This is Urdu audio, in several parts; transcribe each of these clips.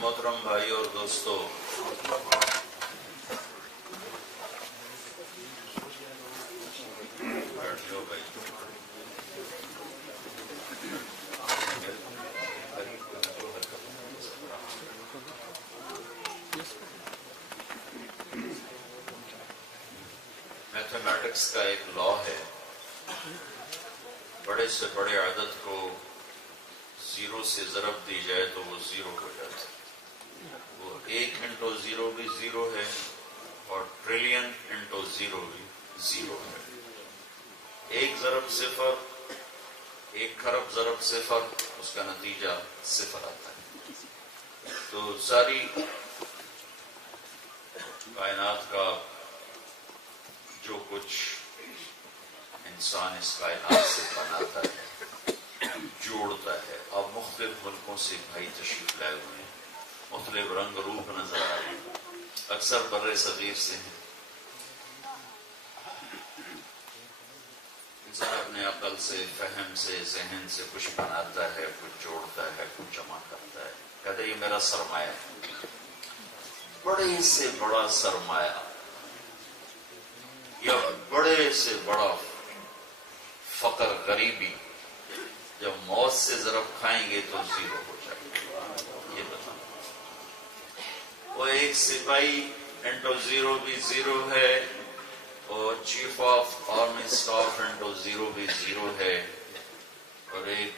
محترم بھائی اور دوستو، میتھمیٹکس کا ایک لا ہے، بڑے سے بڑے عدد کو زیرو سے ضرب دی جائے تو وہ زیرو ہو جاتا ہے۔ وہ 1 انٹو زیرو بھی زیرو ہے اور ٹریلین انٹو زیرو بھی زیرو ہے۔ 1 ضرب 0، 1 خرب ضرب 0، اس کا نتیجہ 0 آتا ہے۔ تو ساری کائنات کا جو کچھ انسان اس کائنات سے بناتا ہے، جوڑتا ہے۔ اب مختلف ملکوں سے بھائی تشریف لائے ہوئے ہیں، مختلف رنگ روپ نظر آ رہے ہیں، اکثر بر صغیر سے ہیں۔ انسان اپنے عقل سے، فہم سے، ذہن سے کچھ بناتا ہے، کچھ جوڑتا ہے، کچھ جمع کرتا ہے۔ کہتے ہیں یہ میرا سرمایہ ہے، بڑے سے بڑا سرمایہ یا بڑے سے بڑا فقر، غریبی، جب موت سے ضرب کھائیں گے تو زیرو ہو جائے گا۔ یہ بتاؤ، وہ 1 سپاہی انٹو زیرو بھی زیرو ہے اور chief of army staff into zero بھی زیرو ہے، اور ایک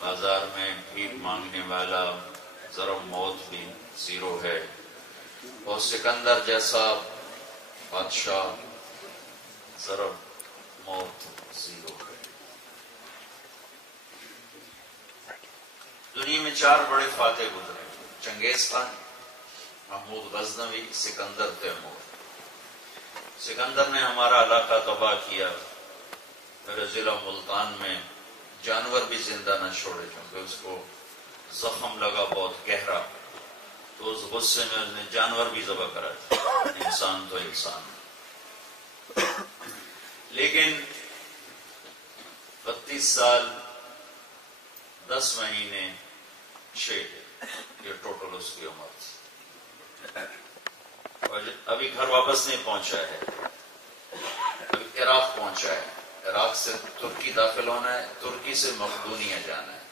بازار میں بھیک مانگنے والا ضرب موت بھی زیرو ہے، اور سکندر جیسا بادشاہ ضرب موت زیرو ہے۔ دنیا میں 4 بڑے فاتح گزرے، چنگیز خان، محمود غزنوی، سکندر تیمور۔ سکندر نے ہمارا علاقہ تباہ کیا، میرے ضلع ملتان میں جانور بھی زندہ نہ چھوڑے، کیونکہ اس کو زخم لگا بہت گہرا، تو اس غصے میں اس نے جانور بھی ذبح کرا دیا، انسان تو انسان۔ لیکن 32 سال 10 مہینے 6 دن یہ ٹوٹل اس کی عمر تھی، اور ابھی گھر واپس نہیں پہنچا ہے، ابھی عراق پہنچا ہے، عراق سے ترکی داخل ہونا ہے، ترکی سے مقدونیہ جانا ہے،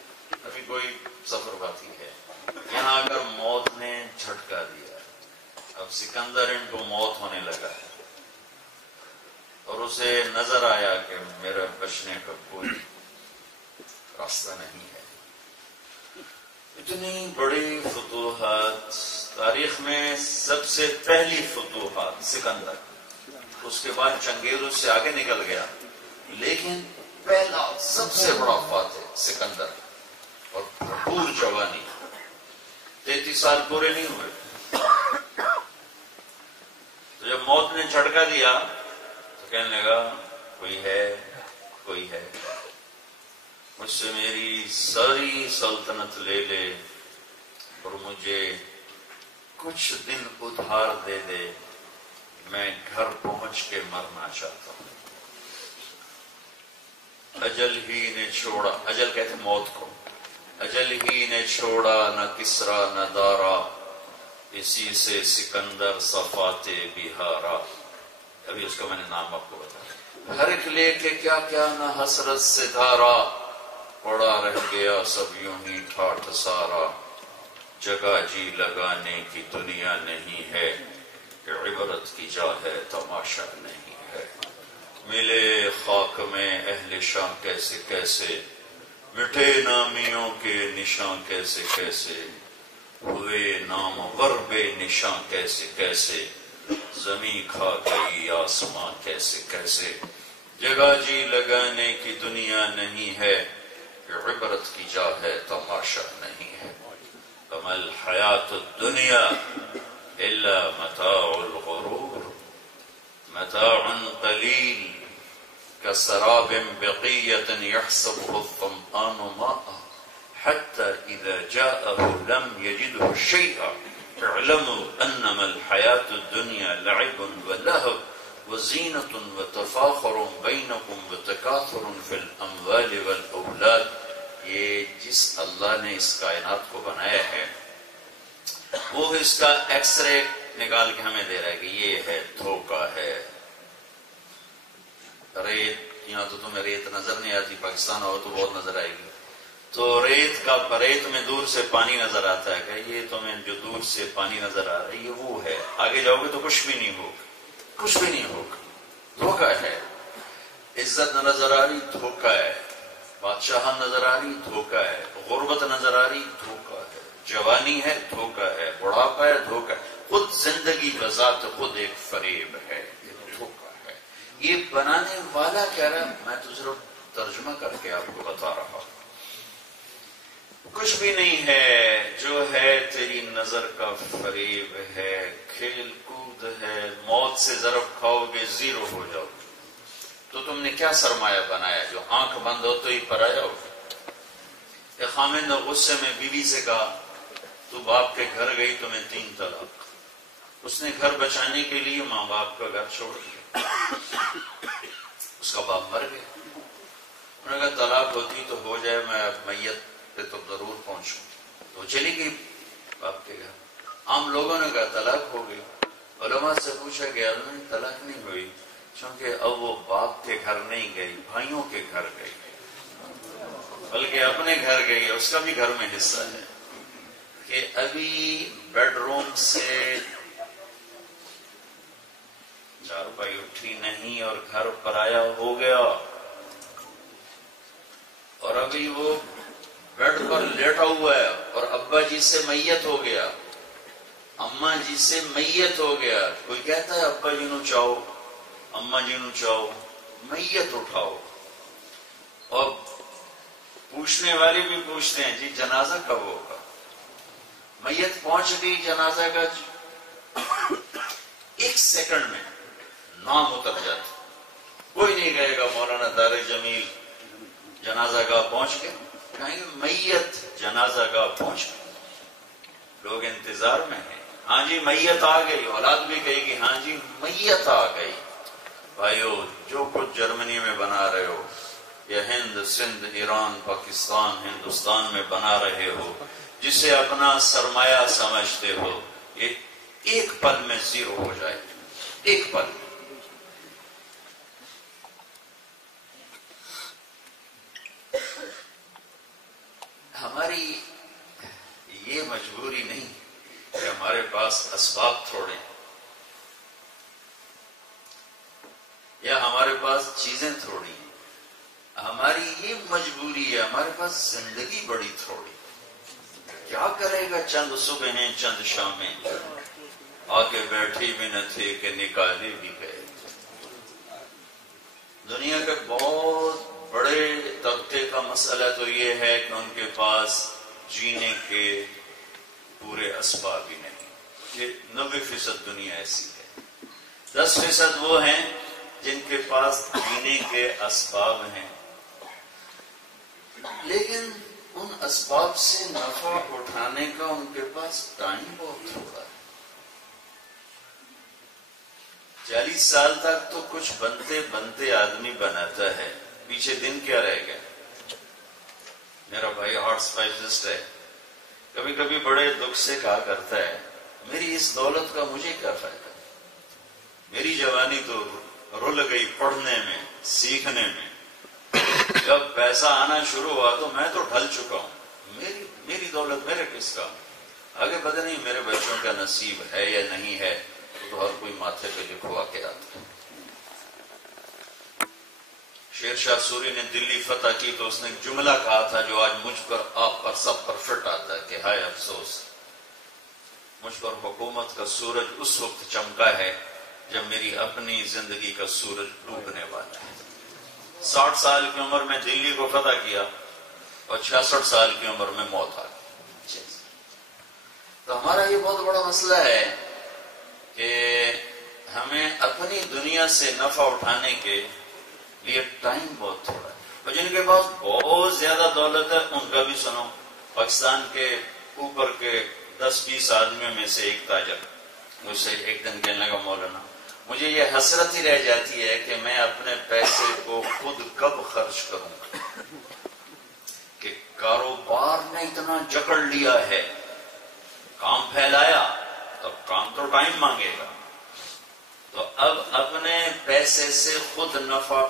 ابھی کوئی سفر باقی ہے۔ یہاں اگر موت نے جھٹکا دیا، اب سکندر ان کو موت ہونے لگا ہے، اور اسے نظر آیا کہ میرا بچنے کا کوئی راستہ نہیں ہے۔ اتنی بڑی فتوحات، تاریخ میں سب سے پہلی فتوحات سکندر، اس کے بعد چنگیز اس سے آگے نکل گیا، لیکن پہلا سب سے بڑا فاتح سکندر، اور بھرپور جوانی، 33 سال پورے نہیں ہوئے۔ تو جب موت نے جھٹکا دیا تو کہنے لگا کوئی ہے، کوئی ہے، مجھ سے میری ساری سلطنت لے لے اور مجھے کچھ دن ادھار دے دے، میں گھر پہنچ کے مرنا چاہتا ہوں۔ اجل ہی نے چھوڑا، اجل کہتے موت کو، اجل ہی نے چھوڑا نہ کسرا نہ دارا، اسی سے سکندر صفاتے بہارا۔ ابھی اس کا میں نے نام آپ کو بتایا۔ ہر ایک لے کے کیا کیا نہ حسرت سے دھارا، پڑا رہ گیا سب یوں ہی ٹھاٹھ سارا، جگہ جی لگانے کی دنیا نہیں ہے، عبرت کی جا ہے تماشا نہیں ہے۔ ملے خاک میں اہل شاہ کیسے کیسے، مٹھے نامیوں کے نشان کیسے کیسے، ہوئے نام ور بے نشان کیسے کیسے، زمین کھا گئی آسمان کیسے کیسے، جگہ جی لگانے کی دنیا نہیں ہے، عبرت کی جا ہے تماشا نہیں ہے۔ وما الحیات الدنیا الا متاع الغرور، متاع قلیل كسراب بقية يحسبه الظمآن ماء حتى إذا جاءه لم يجده شيئا اعلموا أنما الحياة الدنيا لعب ولهو وزينة وتفاخر بينكم وتكاثر في الأموال والأولاد یہ جس اللہ نے اس کائنات کو بنایا ہے وہ اس کا ایکس رے نکال کے ہمیں دے رہا ہے کہ یہ ہے دھوکہ ہے. ریت، یہاں تو تمہیں ریت نظر نہیں آتی، پاکستان ہو تو بہت نظر آئے گی. تو ریت میں دور سے پانی نظر آتا ہے کہ یہ تمہیں جو دور سے پانی نظر آ رہا ہے یہ وہ ہے. آگے جاؤ گے تو کچھ بھی نہیں ہوگا، کچھ بھی نہیں ہوگا، دھوکہ ہے. عزت نہ نظر آ رہی، دھوکہ ہے. بادشاہ نظر آ رہی، دھوکہ ہے. غربت نظر آ رہی، دھوکہ ہے. جوانی ہے، دھوکہ ہے. بڑھاپا ہے، دھوکہ ہے. خود زندگی بذات خود ایک فریب ہے، یہ دھوکہ ہے. یہ بنانے والا کہہ رہا ہے، میں تو صرف ترجمہ کر کے آپ کو بتا رہا ہوں. کچھ بھی نہیں ہے، جو ہے تیری نظر کا فریب ہے، کھیل کود ہے. موت سے ضرب کھاؤ گے زیرو ہو جاؤ گے. تو تم نے کیا سرمایہ بنایا جو آنکھ بند ہو تو ہی پرایا ہو. ایک خامد نے غصے میں بیوی سے کہا تو باپ کے گھر گئی تمہیں 3 طلاق. اس نے گھر بچانے کے لیے ماں باپ کا گھر چھوڑ دیا. اس کا باپ مر گیا. انہوں نے کہا طلاق ہوتی تو ہو جائے، میں میت پہ تو ضرور پہنچوں. تو چلی گئی باپ کے گھر. عام لوگوں نے کہا طلاق ہو گئی. علماء سے پوچھا گیا، انہوں نے طلاق نہیں ہوئی چونکہ اب وہ باپ کے گھر نہیں گئی، بھائیوں کے گھر گئی، بلکہ اپنے گھر گئی. اس کا بھی گھر میں حصہ ہے کہ ابھی بیڈ روم سے چارپائی اٹھی نہیں اور گھر پرایا ہو گیا، اور ابھی وہ بیڈ پر لیٹا ہوا ہے اور ابا جی سے میت ہو گیا، اماں جی سے میت ہو گیا. کوئی کہتا ہے ابا جی نو چاہو، اماں جی نو چاہو، میت اٹھاؤ. اور پوچھنے والے بھی پوچھتے ہیں جی جنازہ کب ہوگا. میت پہنچ گئی جنازہ کا 1 سیکنڈ میں نام اتر جاتا. کوئی نہیں کہے گا مولانا طارق جمیل جنازہ گاہ پہنچ گئے، کہیں گے میت جنازہ گاہ پہنچ گئے. لوگ انتظار میں ہیں. ہاں جی میت آ گئی. اولاد بھی کہے گی ہاں جی میت آ گئی. بھائیو، جو کچھ جرمنی میں بنا رہے ہو یا ہند، سندھ، ایران، پاکستان، ہندوستان میں بنا رہے ہو، جسے اپنا سرمایہ سمجھتے ہو، یہ ایک پل میں زیرو ہو جائے. ایک پل. ہماری یہ مجبوری نہیں کہ ہمارے پاس اسباب تھوڑے یا ہمارے پاس چیزیں تھوڑی ہیں. ہماری یہ مجبوری ہے، ہمارے پاس زندگی بڑی تھوڑی. کیا کرے گا چند صبحیں چند شامیں، آگے بیٹھی بھی نہ تھے کہ نکالے بھی گئے. دنیا کے بہت بڑے طبقے کا مسئلہ تو یہ ہے کہ ان کے پاس جینے کے پورے اسباب ہی نہیں. یہ 90% دنیا ایسی ہے. 10% وہ ہیں جن کے پاس جینے کے اسباب ہیں، لیکن ان اسباب سے نفع اٹھانے کا ان کے پاس ٹائم بہت تھوڑا ہے. 40 سال تک تو کچھ بنتے بنتے آدمی بناتا ہے، پیچھے دن کیا رہ گیا. میرا بھائی ہارٹ اسپیشلسٹ ہے، کبھی کبھی بڑے دکھ سے کہا کرتا ہے میری اس دولت کا مجھے کیا فائدہ. میری جوانی تو رل گئی پڑھنے میں، سیکھنے میں. جب پیسہ آنا شروع ہوا تو میں تو ڈھل چکا ہوں. میری دولت میرے کس کا. آگے پتہ نہیں میرے بچوں کا نصیب ہے یا نہیں ہے، تو ہر کوئی ماتھے پہ لکھوا کے آتا ہے. شیر شاہ سوری نے دلی فتح کی تو اس نے ایک جملہ کہا تھا جو آج مجھ پر، آپ پر، سب پر فٹ آتا ہے کہ ہائے افسوس، مجھ پر حکومت کا سورج اس وقت چمکا ہے جب میری اپنی زندگی کا سورج ڈوبنے والا ہے. 60 سال کی عمر میں دلی کو فتح کیا اور 66 سال کی عمر میں موت آ گئی. تو ہمارا یہ بہت بڑا مسئلہ ہے کہ ہمیں اپنی دنیا سے نفع اٹھانے کے لیے ٹائم بہت تھوڑا ہے. اور جن کے پاس بہت زیادہ دولت ہے ان کا بھی سنو. پاکستان کے اوپر کے 10-20 آدمیوں میں سے ایک تاجر مجھ سے ایک دن کہنے لگا مولانا مجھے یہ حسرت ہی رہ جاتی ہے کہ میں اپنے پیسے کو خود کب خرچ کروں گا. کہ کاروبار نے اتنا جکڑ لیا ہے، کام پھیلایا تو کام تو ٹائم مانگے گا، تو اب اپنے پیسے سے خود نفع